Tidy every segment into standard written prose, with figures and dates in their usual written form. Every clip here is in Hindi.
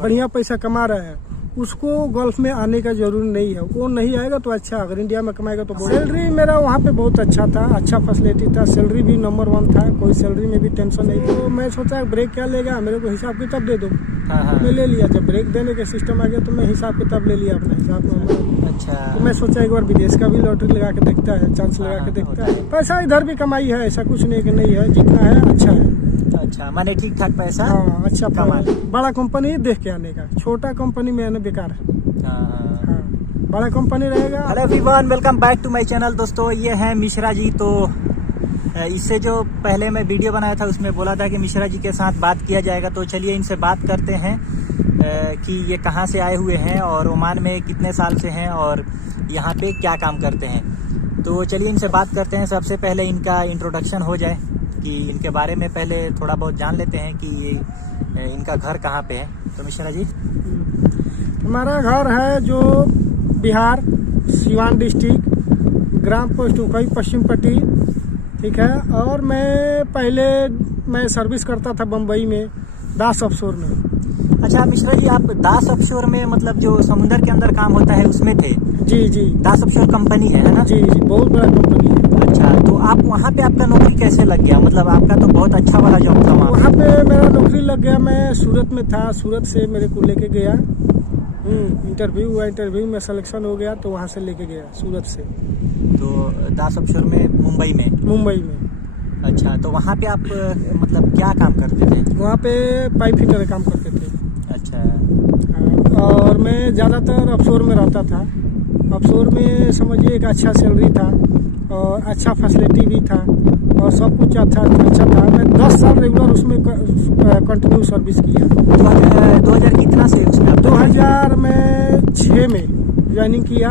बढ़िया पैसा कमा रहा है, उसको गल्फ में आने का जरूरी नहीं है। वो नहीं आएगा तो अच्छा, अगर इंडिया में कमाएगा तो सैलरी मेरा वहाँ पे बहुत अच्छा था, अच्छा फैसिलिटी था, सैलरी भी नंबर 1 था, कोई सैलरी में भी टेंशन नहीं था। तो मैं सोचा ब्रेक क्या लेगा, मेरे को हिसाब किताब दे दो। मैं ले लिया, जब ब्रेक देने के सिस्टम आ गया तो मैं हिसाब किताब ले लिया अपने हिसाब में। अच्छा, तो मैं सोचा एक बार विदेश का भी लॉटरी लगा के देखता है, चांस लगा के देखता है। पैसा इधर भी कमाई है, ऐसा कुछ नहीं कि नहीं है, जितना है अच्छा है। अच्छा, माने ठीक ठाक पैसा। हाँ, अच्छा कमा। बड़ा कंपनी देख के आने का, छोटा कंपनी में आना बेकार है। हाँ, बड़ा कंपनी रहेगा। Hello everyone, welcome back to my channel. दोस्तों, ये है मिश्रा जी। तो इससे जो पहले मैं वीडियो बनाया था उसमें बोला था कि मिश्रा जी के साथ बात किया जाएगा, तो चलिए इनसे बात करते हैं कि ये कहाँ से आए हुए हैं और ओमान में कितने साल से हैं और यहाँ पे क्या काम करते हैं। तो चलिए इनसे बात करते हैं। सबसे पहले इनका इंट्रोडक्शन हो जाए कि इनके बारे में पहले थोड़ा बहुत जान लेते हैं कि इनका घर कहाँ पे है। तो मिश्रा जी, हमारा घर है जो बिहार सिवान डिस्ट्रिक्ट, ग्राम पोस्ट उकई, पश्चिम पट्टी, ठीक है। और मैं सर्विस करता था बम्बई में, दास ऑफशोर में। अच्छा मिश्रा जी, आप दास ऑफशोर में मतलब जो समुद्र के अंदर काम होता है उसमें थे? जी जी, दास ऑफशोर कंपनी है ना? जी जी, बहुत बड़ा कंपनी है। अच्छा, तो आप वहाँ पे आपका नौकरी कैसे लग गया? मतलब आपका तो बहुत अच्छा वाला जॉब था वहाँ पे मेरा नौकरी लग गया। मैं सूरत में था, सूरत से मेरे को लेके गया, इंटरव्यू हुआ, इंटरव्यू में सिलेक्शन हो गया तो वहाँ से लेके गया सूरत से। तो दास ऑफशोर में मुंबई में। अच्छा, तो वहाँ पे आप मतलब क्या काम करते थे? वहाँ पे पाइप फिटर काम करते थे। अच्छा, और मैं ज़्यादातर ऑफशोर में रहता था। ऑफशोर में समझिए एक अच्छा सैलरी था और अच्छा फैसिलिटी भी था और सब कुछ अच्छा था। मैं 10 साल रेगुलर उसमें कंटिन्यू सर्विस किया। 2000 कितना से उसमें? 2006 में ज्वाइनिंग किया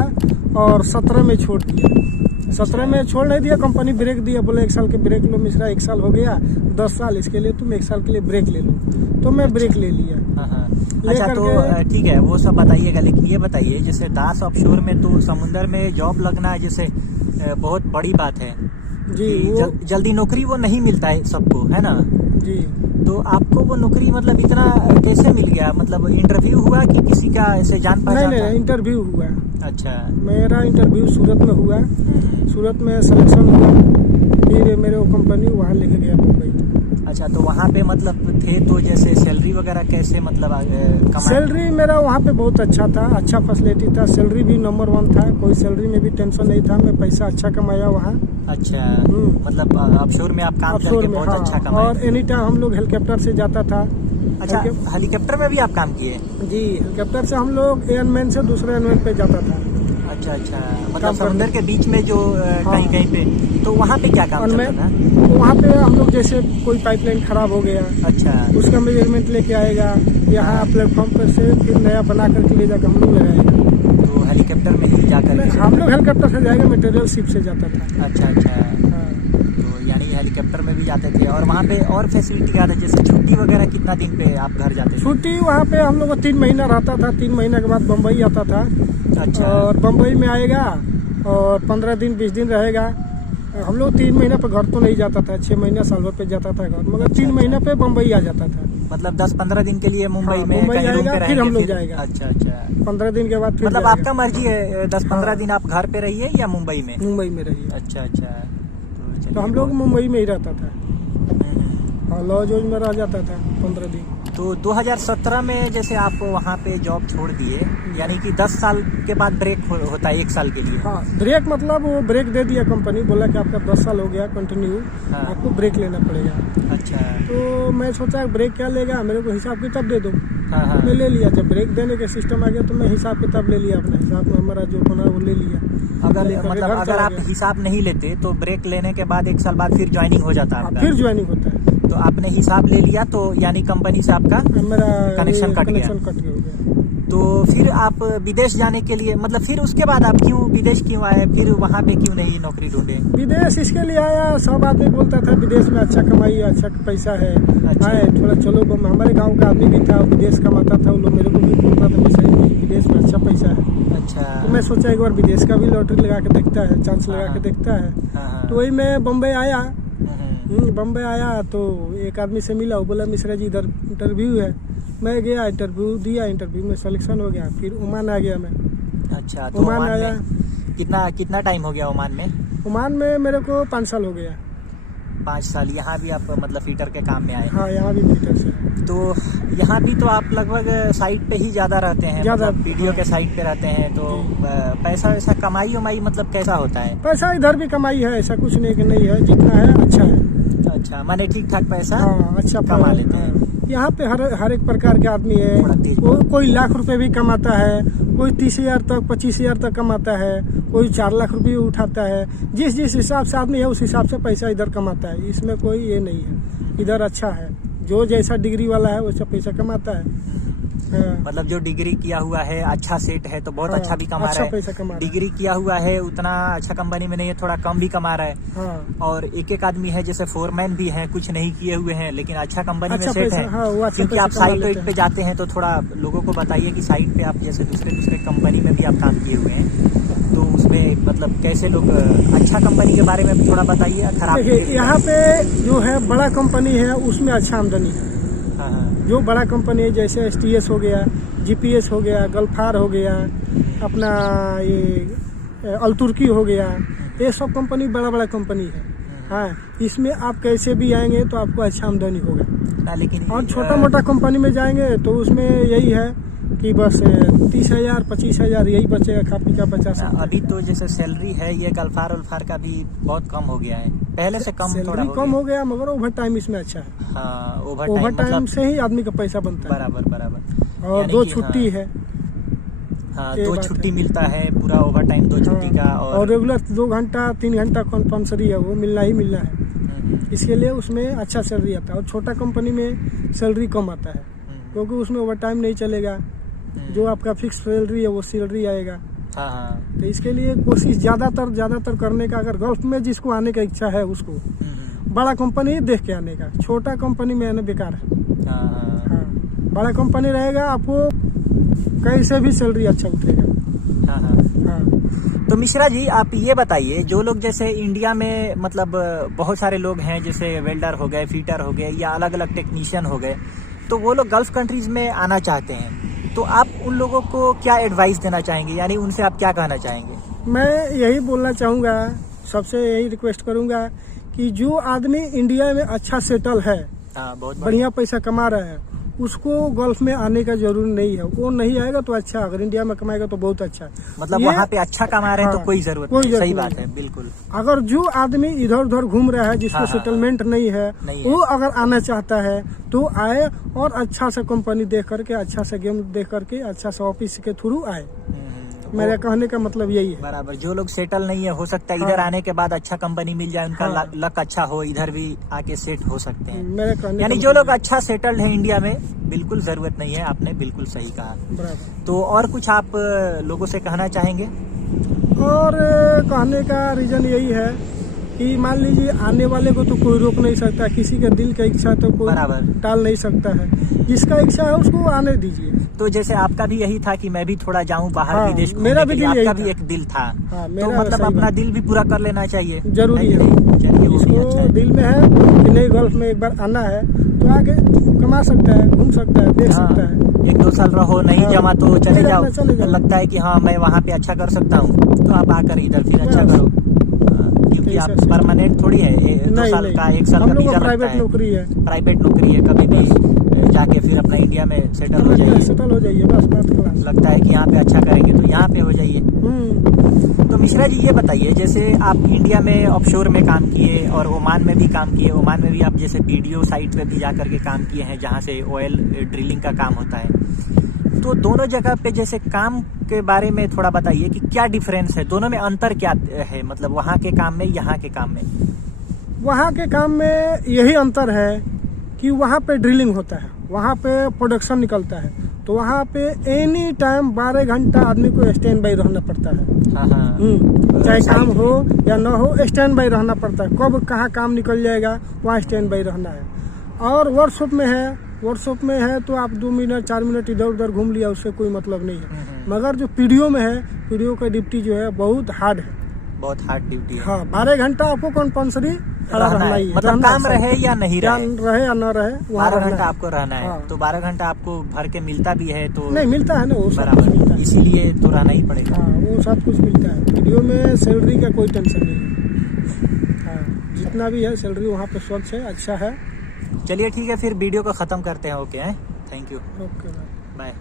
और 17 में छोड़ दिया। 17 में छोड़ नहीं दिया, कंपनी ब्रेक दिया, बोले 1 साल के ब्रेक लो मिश्रा, 1 साल हो गया, 10 साल इसके लिए तुम 1 साल के लिए ब्रेक ले लो। तो मैं ब्रेक ले लिया। अच्छा, तो ठीक है, वो सब बताइएगा, लेकिन ये बताइए जैसे दास ऑफशोर में तो समुद्र में जॉब लगना जैसे बहुत बड़ी बात है जी। जल्दी नौकरी वो नहीं मिलता है सबको, है ना जी। तो आपको वो नौकरी मतलब इतना कैसे मिल गया? मतलब इंटरव्यू हुआ कि किसी का ऐसे जान पहचान? नहीं, इंटरव्यू हुआ। अच्छा, मेरा इंटरव्यू सूरत में हुआ, सूरत में सिलेक्शन हुआ, फिर मेरे वो कंपनी वहाँ लेके गया मुंबई। अच्छा, तो वहाँ पे मतलब थे तो जैसे सैलरी वगैरह कैसे मतलब सैलरी मेरा वहाँ पे बहुत अच्छा था, अच्छा फैसिलिटी था, सैलरी भी नंबर 1 था, कोई सैलरी में भी टेंशन नहीं था, मैं पैसा अच्छा कमाया वहाँ। अच्छा, मतलब ऑफशोर में आप काम करके बहुत अच्छा कमाए। और एनी टाइम हम लोग हेलीकॉप्टर से जाता था। अच्छा, हेलीकॉप्टर में भी आप काम किए? जी, हेलीकॉप्टर से हम लोग एयरमैन से दूसरे एयरमैन पे जाता था। अच्छा, मतलब समुद्र के बीच में जो कहीं पे, तो वहाँ पे क्या काम चलता था? वहाँ पे हम लोग जैसे कोई पाइपलाइन खराब हो गया, अच्छा, उसका मेजरमेंट लेके आएगा, यहाँ प्लेटफॉर्म पर से फिर नया बना करके ले जाकर हम लोग लगाएगा। तो हेलीकॉप्टर में ही जाकर हम लोग हेलीकॉप्टर से जाएगा, मटेरियल शिप से जाता था। अच्छा, तो यानी हेलीकॉप्टर में भी जाते थे। और वहाँ पे और फैसिलिटी क्या था, जैसे छुट्टी वगैरह कितना दिन पे आप घर जाते थे? छुट्टी वहाँ पे हम लोग 3 महीना रहता था, 3 महीना के बाद बम्बई आता था। अच्छा, और बम्बई में आएगा और 15 दिन 20 दिन रहेगा। हम लोग 3 महीना पे घर तो नहीं जाता था, 6 महीना साल भर पे जाता था घर, मगर 3 महीना पे बम्बई आ जाता था। मतलब 10-15 दिन के लिए मुंबई में आएगा, फिर हम लोग जाएगा। अच्छा, 15 दिन के बाद फिर मतलब आपका मर्जी है 10-15 दिन आप घर पे रहिए या मुंबई में? मुंबई में रहिए। अच्छा, तो हम लोग मुंबई में ही रहता था और लॉज में रह जाता था 15 दिन। तो 2017 में जैसे आप वहाँ पे जॉब छोड़ दिए, यानी कि 10 साल के बाद ब्रेक होता है 1 साल के लिए? हाँ, ब्रेक मतलब वो ब्रेक दे दिया कंपनी, बोला कि आपका 10 साल हो गया कंटिन्यू, आपको ब्रेक लेना पड़ेगा। अच्छा, तो मैं सोचा ब्रेक क्या लेगा, मेरे को हिसाब किताब दे दो। मैं ले लिया, जब ब्रेक देने के सिस्टम आ गया तो मैं हिसाब किताब ले लिया, अपने हिसाब में हमारा जो बना वो ले लिया। अगर आप हिसाब नहीं लेते तो ब्रेक लेने के बाद 1 साल बाद फिर ज्वाइनिंग हो जाता है? फिर ज्वाइनिंग होता है। तो आपने हिसाब ले लिया तो यानी कंपनी से आपका मेरा कनेक्शन कट गया। तो फिर आप विदेश जाने के लिए मतलब फिर उसके बाद आप विदेश क्यों आए? फिर वहाँ पे क्यों नहीं नौकरी ढूंढे? विदेश इसके लिए आया, सब आदमी बोलता था विदेश में अच्छा कमाई, अच्छा पैसा है। अच्छा, थोड़ा चलो, हमारे गांव का आदमी भी था, विदेश कमाता था, वो लोग मेरे को भी बोलता था विदेश में अच्छा पैसा है। अच्छा, तो मैं सोचा एक बार विदेश का भी लॉटरी लगा के देखता है, चांस लगा के देखता है। तो वही मैं बम्बई आया। बम्बई आया तो एक आदमी से मिला, वो बोला मिश्रा जी इधर इंटरव्यू है, मैं गया इंटरव्यू दिया, इंटरव्यू में सिलेक्शन हो गया, फिर ओमान आ गया मैं। अच्छा, तो ओमान ओमान आया। में कितना टाइम हो गया ओमान में? ओमान में मेरे को 5 साल हो गया। 5 साल। यहाँ भी आप मतलब फीटर के काम में आए? हाँ, यहाँ भी फीटर से। तो यहाँ भी तो आप लगभग साइट पे ही ज़्यादा रहते हैं, ज़्यादा, मतलब वीडियो हाँ। के साइट पे रहते हैं, तो पैसा वैसा कमाई उमाई मतलब कैसा होता है? पैसा इधर भी कमाई है, ऐसा कुछ नहीं कि नहीं है, जितना है अच्छा है। अच्छा, माने ठीक ठाक पैसा हाँ, अच्छा कमा लेते हैं। यहाँ पे हर एक प्रकार के आदमी है। थोड़ा तेज। कोई लाख रुपए भी कमाता है, कोई 30,000 तक 25,000 तक कमाता है, कोई 4 लाख रुपये उठाता है। जिस हिसाब से आदमी है उस हिसाब से पैसा इधर कमाता है, इसमें कोई ये नहीं है। इधर अच्छा है, जो जैसा डिग्री वाला है वैसा पैसा कमाता है। हाँ। मतलब जो डिग्री किया हुआ है, अच्छा सेट है तो बहुत हाँ, अच्छा भी कमा अच्छा रहा है। पैसा कमा रहा है। डिग्री किया हुआ है उतना अच्छा कंपनी में नहीं है, थोड़ा कम भी कमा रहा है। हाँ। और एक आदमी है जैसे फोरमैन भी है, कुछ नहीं किए हुए हैं लेकिन अच्छा कंपनी अच्छा में सेट पैसा, है। हाँ, वो अच्छा क्योंकि पैसा आप कमा साइट लेते पे हैं। जाते हैं तो थोड़ा लोगों को बताइए कि साइट पे आप जैसे दूसरे कंपनी में भी आप काम किए हुए हैं, तो उसमें मतलब कैसे लोग अच्छा कंपनी के बारे में भी थोड़ा बताइए। खराब देखिए, यहाँ पे जो है बड़ा कंपनी है उसमें अच्छा आमदनी है। हाँ हाँ। जो बड़ा कंपनी है जैसे STS हो गया, GPS हो गया, गल्फार हो गया, अपना ये अल्तुर्की हो गया, ये सब कंपनी बड़ा कंपनी है। हाँ, इसमें आप कैसे भी आएंगे तो आपको अच्छा आमदनी होगा। लेकिन और छोटा मोटा कंपनी में जाएंगे तो उसमें यही है कि बस 30,000 25,000 यही बचेगा, खा पी का बचा सकते। अभी तो जैसे सैलरी है ये गल्फार उल्फार का भी बहुत कम हो गया है, पहले से कम थोड़ा सैलरी कम हो गया, मगर ओवर टाइम इसमें अच्छा है। हाँ, ओवर ओवर टाइम मतलब से ही आदमी का पैसा बनता है। बराबर। और यानी 2 कि छुट्टी है। हाँ, ये 2 बात छुट्टी है। मिलता है, पूरा ओवर टाइम 2 छुट्टी का। और रेगुलर 2 घंटा 3 घंटा कंपलसरी है, वो मिलना ही मिलना है। इसके लिए उसमें अच्छा सैलरी आता है। और छोटा कंपनी में सैलरी कम आता है, क्योंकि उसमें ओवर टाइम नहीं चलेगा। जो आपका फिक्स सैलरी है वो सैलरी आएगा। हाँ हाँ। तो इसके लिए कोशिश ज्यादातर करने का, अगर गल्फ में जिसको आने का इच्छा है उसको बड़ा कंपनी देख के आने का, छोटा कंपनी में आने बेकार है। हाँ। हाँ, बड़ा कंपनी रहेगा, आपको कैसे भी सैलरी अच्छा उठेगा। हाँ। हाँ। तो मिश्रा जी आप ये बताइए, जो लोग जैसे इंडिया में मतलब बहुत सारे लोग हैं, जैसे वेल्डर हो गए, फीटर हो गए, या अलग अलग टेक्नीशियन हो गए, तो वो लोग गल्फ कंट्रीज में आना चाहते हैं, तो आप उन लोगों को क्या एडवाइस देना चाहेंगे, यानी उनसे आप क्या कहना चाहेंगे? मैं यही बोलना चाहूँगा, सबसे यही रिक्वेस्ट करूँगा कि जो आदमी इंडिया में अच्छा सेटल है, हाँ, बहुत बढ़िया पैसा कमा रहा है, उसको गल्फ में आने का जरूरी नहीं है। वो नहीं आएगा तो अच्छा, अगर इंडिया में कमाएगा तो बहुत अच्छा है। मतलब वहाँ पे अच्छा कमा रहे हैं तो हाँ, कोई जरूरत कोई नहीं। जरूरत सही नहीं बात है, है। बिल्कुल। अगर जो आदमी इधर उधर घूम रहा है, जिसको हाँ, सेटलमेंट नहीं है, नहीं है। वो अगर आना चाहता है तो आए, और अच्छा सा कंपनी देख करके, अच्छा सा गेम देख करके, अच्छा सा ऑफिस के थ्रू आए। मेरे कहने का मतलब यही है। बराबर। जो लोग सेटल नहीं है, हो सकता है इधर हाँ। आने के बाद अच्छा कंपनी मिल जाए, उनका हाँ। लक अच्छा हो, इधर भी आके सेट हो सकते हैं। मेरे कहने यानी का जो मतलब लोग अच्छा सेटल्ड है इंडिया में, बिल्कुल जरूरत नहीं है, आपने बिल्कुल सही कहा। बराबर। तो और कुछ आप लोगों से कहना चाहेंगे? और कहने का रीजन यही है कि मान लीजिए आने वाले को तो कोई रोक नहीं सकता, किसी के दिल का इच्छा तो कोई बराबर। टाल नहीं सकता है। जिसका इच्छा है उसको आने दीजिए। तो जैसे आपका भी यही था कि मैं भी थोड़ा जाऊं बाहर हाँ, विदेश घूमने मेरा के भी लिए, दिल यही आपका भी था। एक दिल था। हाँ, तो मेरा मतलब सही अपना बात। दिल भी पूरा कर लेना चाहिए, जरूरी कि है। नहीं? चलिए, वो भी अच्छा जिसको है। दिल में है कि नहीं गल्फ में एक बार आना है, तो आके कमा सकता है, घूम सकता है, देख सकता है। 1-2 साल रहो, नहीं हाँ, जमा तो चले नहीं जाओ। जमा, चले जाओ। लगता है कि हाँ मैं वहाँ पे अच्छा कर सकता हूँ, तो आप आकर इधर फिर अच्छा बस। करो। क्योंकि आप ऐसा परमानेंट थोड़ी है, 2 नहीं, साल नहीं। का 1 साल हम का लोग वीजा को लगता प्राइवेट है। नौकरी है, प्राइवेट नौकरी है, कभी भी जाके फिर अपना इंडिया में सेटल हो जाइए। सेटल हो जाइए, बस बात खलास। लगता है कि यहाँ पे अच्छा करेंगे तो यहाँ पे हो जाइए। तो मिश्रा जी ये बताइए, जैसे आप इंडिया में ऑफशोर में काम किए और ओमान में भी काम किए, ओमान में भी आप जैसे वीडियो साइट पे भी जा करके काम किए हैं, जहाँ से ऑयल ड्रिलिंग का काम होता है, तो दोनों जगह पे जैसे काम के बारे में थोड़ा बताइए कि क्या डिफरेंस है, दोनों में अंतर क्या है, मतलब वहाँ के काम में, यहाँ के काम में? वहाँ के काम में यही अंतर है कि वहाँ पे ड्रिलिंग होता है, वहाँ पे प्रोडक्शन निकलता है, तो वहाँ पे एनी टाइम 12 घंटा आदमी को स्टैंड बाई रहना पड़ता है। हाँ हाँ। चाहे काम हो या ना हो, स्टैंड बाई रहना पड़ता है। कब कहाँ काम निकल जाएगा वहाँ स्टैंड बाई रहना है। और वर्कशॉप में है तो आप 2 मिनट 4 मिनट इधर उधर घूम लिया, उससे कोई मतलब नहीं है। मगर जो पीडीओ में है, पीडीओ का ड्यूटी जो है बहुत हार्ड है, बहुत हार्ड ड्यूटी है। हाँ, 12 घंटा आपको कंपल्सरी खड़ा रहना रहना है। ही है, मतलब रहना काम है। रहे या नहीं या रहे, रहे या न रहे, वहाँ 12 रहना घंटा है। आपको रहना है। हाँ। तो 12 घंटा आपको भर के मिलता भी है तो नहीं मिलता है ना, वो सब कुछ बराबर, मिलता है। इसीलिए तो रहना ही पड़ेगा। हाँ, वो सब कुछ मिलता है। वीडियो में सैलरी का कोई टेंशन नहीं है। हाँ, जितना भी है सैलरी वहाँ पे स्वच्छ है, अच्छा है। चलिए ठीक है, फिर वीडियो को ख़त्म करते हैं। ओके, थैंक यू, ओके भाई। बाय।